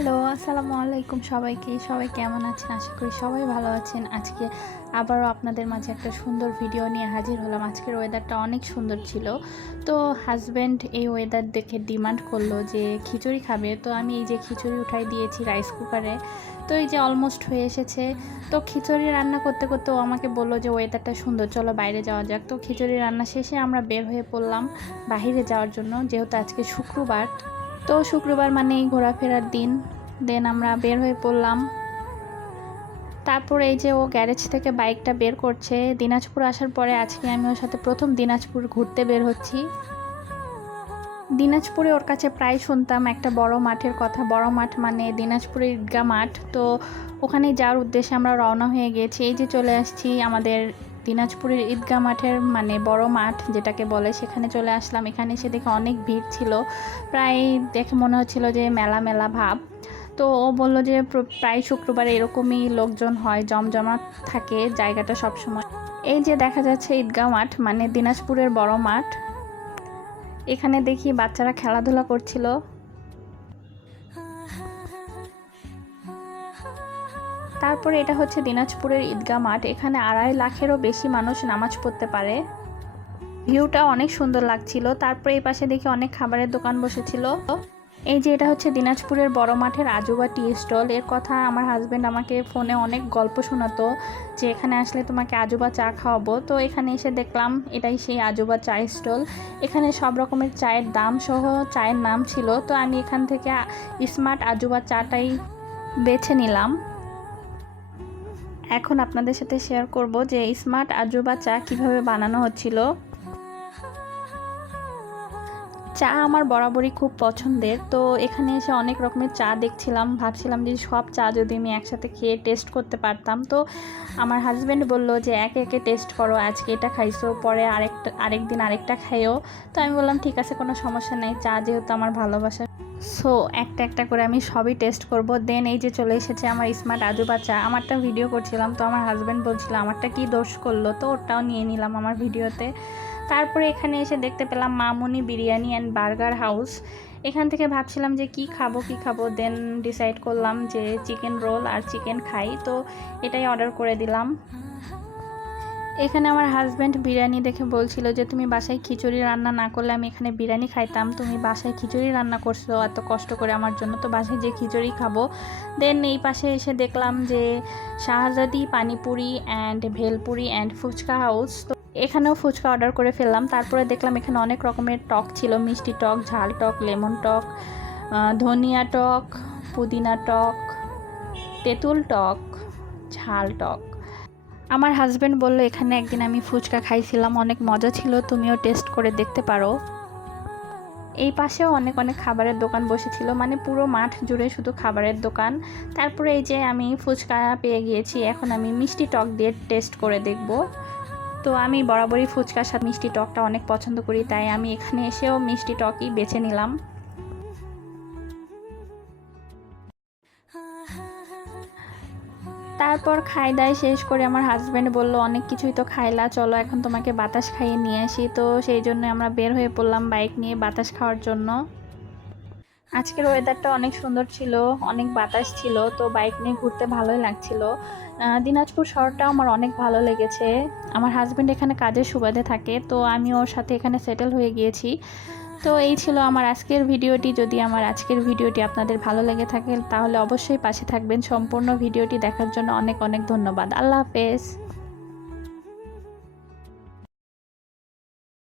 Hello, আসসালামু আলাইকুম সবাইকে। সবাই কেমন আছেন? আশা করি সবাই ভালো আছেন। আজকে আবারও আপনাদের মাঝে একটা সুন্দর ভিডিও নিয়ে হাজির হলাম। আজকের ওয়েদারটা অনেক সুন্দর ছিল। তো হাজব্যান্ড এই ওয়েদার দেখে ডিমান্ড করল যে খিচুড়ি খাবে। তো আমি এই যে খিচুড়ি উঠাই দিয়েছি রাইস কুকারে তো এই যে অলমোস্ট হয়ে এসেছে। তো খিচুড়ি রান্না করতে করতে ও আমাকে বলল যে ওয়েদারটা সুন্দর, চলো বাইরে যাওয়া যাক। তো খিচুড়ি রান্না শেষে আমরা বের হয়ে পড়লাম বাইরে যাওয়ার জন্য, যেহেতু আজকে শুক্রবার। তো শুক্রবার মানেই ঘোরাফেরার দিন। দেন আমরা বের হয়ে পড়লাম। তারপর এই যে ও গ্যারেজ থেকে বাইকটা বের করছে, দিনাজপুর আসার পরে আজকে আমি ওর সাথে প্রথম দিনাজপুর ঘুরতে বের হচ্ছি। দিনাজপুরে ওর কাছে প্রায় শুনতাম একটা বড় মাঠের কথা। বড় মাঠ মানে দিনাজপুরের ঈদগা মাঠ। তো ওখানে যাওয়ার উদ্দেশ্যে আমরা রওনা হয়ে গিয়েছি এই যে চলে আসছি আমাদের দিনাজপুরের ঈদগা মাঠের মানে বড় মাঠ যেটাকে বলে, সেখানে চলে আসলাম। এখানে এসে দেখে অনেক ভিড় ছিল। প্রায় দেখে মনে হচ্ছিল যে মেলা মেলা ভাব। তো ও বলল যে প্রায় শুক্রবারে এরকমই লোকজন হয়, জমজমাট থাকে জায়গাটা সবসময়। এই যে দেখা যাচ্ছে ঈদগাহ মাঠ মানে দিনাজপুরের বড় মাঠ। এখানে দেখি বাচ্চারা খেলাধুলা করছিল। তারপরে এটা হচ্ছে দিনাজপুরের ঈদগাহ মাঠ। এখানে আড়াই লাখেরও বেশি মানুষ নামাজ পড়তে পারে। ভিউটা অনেক সুন্দর লাগছিল। তারপরে এই পাশে দেখি অনেক খাবারের দোকান বসেছিল। এই যে এটা হচ্ছে দিনাজপুরের বড় মাঠের আজুবা টি স্টল। এর কথা আমার হাজব্যান্ড আমাকে ফোনে অনেক গল্প শোনাতো যে এখানে আসলে তোমাকে আজুবা চা খাওয়াবো। তো এখানে এসে দেখলাম এটাই সেই আজুবা চা স্টল। এখানে সব রকমের চায়ের দাম সহ চায়ের নাম ছিল। তো আমি এখান থেকে স্মার্ট আজুবা চাটাই বেছে নিলাম। এখন আপনাদের সাথে শেয়ার করব যে স্মার্ট আজুবা চা কীভাবে বানানো হচ্ছিল। চা আমার বরাবরই খুব পছন্দের, তো এখানে এসে অনেক রকমের চা দেখছিলাম। ভাবছিলাম যে সব চা যদি আমি একসাথে খেয়ে টেস্ট করতে পারতাম, তো আমার হাজব্যান্ড বলল যে একে একে টেস্ট করো, আজকে এটা খাইছো, পরে আরেকটা, আরেকদিন আরেকটা খাইও। তো আমি বললাম, ঠিক আছে, কোনো সমস্যা নেই, চা যেহেতু আমার ভালোবাসা সো একটা একটা করে আমি সবই টেস্ট করব। দেন এই যে চলে এসেছে আমার স্মার্ট আজুবা বাচ্চা। আমারটা ভিডিও করছিলাম, তো আমার হাজব্যান্ড বলছিল, আমারটা কি দোষ করল? তো ওটাও নিয়ে নিলাম আমার ভিডিওতে তারপরে এখানে এসে দেখতে পেলাম মামুনি বিরিয়ানি অ্যান্ড বার্গার হাউস এখান থেকে ভাবছিলাম যে কি খাব কি খাব? দেন ডিসাইড করলাম যে চিকেন রোল আর চিকেন খাই। তো এটাই অর্ডার করে দিলাম। এখানে আমার হাজব্যান্ড বিরিয়ানি দেখে বলছিল যে, তুমি বাসায় খিচুড়ি রান্না না করলে আমি এখানে বিরিয়ানি খাইতাম। তুমি বাসায় খিচুড়ি রান্না করছ, এত কষ্ট করে আমার জন্য। তো বাসায় যে খিচুড়ি খাব। দেন এই পাশে এসে দেখলাম যে, Shahzadi panipuri and bhelpuri and phuchka house তো এখানেও ফুচকা অর্ডার করে ফেললাম। তারপরে দেখলাম এখানে অনেক রকমের টক ছিল। মিষ্টি টক, ঝাল টক, লেমন টক ধনিয়া টক, পুদিনা টক, তেঁতুল টক, ঝাল টক। আমার হাজব্যান্ড বলল, এখানে একদিন আমি ফুচকা খাইছিলাম, অনেক মজা ছিল, তুমিও টেস্ট করে দেখতে পারো। এই পাশেও অনেক অনেক খাবারের দোকান বসেছিল মানে পুরো মাঠ জুড়ে শুধু খাবারের দোকান। তারপরে এই যে আমি ফুচকা পেয়ে গিয়েছি, এখন আমি মিষ্টি টক দিয়ে টেস্ট করে দেখব। তো আমি বরাবরই ফুচকার সাথে মিষ্টি টকটা অনেক পছন্দ করি, তাই আমি এখানে এসেও মিষ্টি টকই বেছে নিলাম। তারপর খাই দাই শেষ করে আমার হাজব্যান্ড বলল, অনেক কিছুই তো খাইলা, চলো এখন তোমাকে বাতাস খাইয়ে নিয়ে আসি। তো সেই জন্য আমরা বের হয়ে পড়লাম বাইক নিয়ে বাতাস খাওয়ার জন্য। আজকের ওয়েদারটা অনেক সুন্দর ছিল, অনেক বাতাস ছিল, তো বাইক নিয়ে ঘুরতে ভালোই লাগছিল। দিনাজপুর শহরটাও আমার অনেক ভালো লেগেছে। আমার হাজব্যান্ড এখানে কাজের সুবাদে থাকে, তো আমি ওর সাথে এখানে সেটেল হয়ে গিয়েছি। তো এই ছিল আমার আজকের ভিডিওটি। যদি আমার আজকের ভিডিওটি আপনাদের ভালো লেগে থাকে, তাহলে অবশ্যই পাশে থাকবেন। সম্পূর্ণ ভিডিওটি দেখার জন্য অনেক অনেক ধন্যবাদ। আল্লাহ হাফেজ।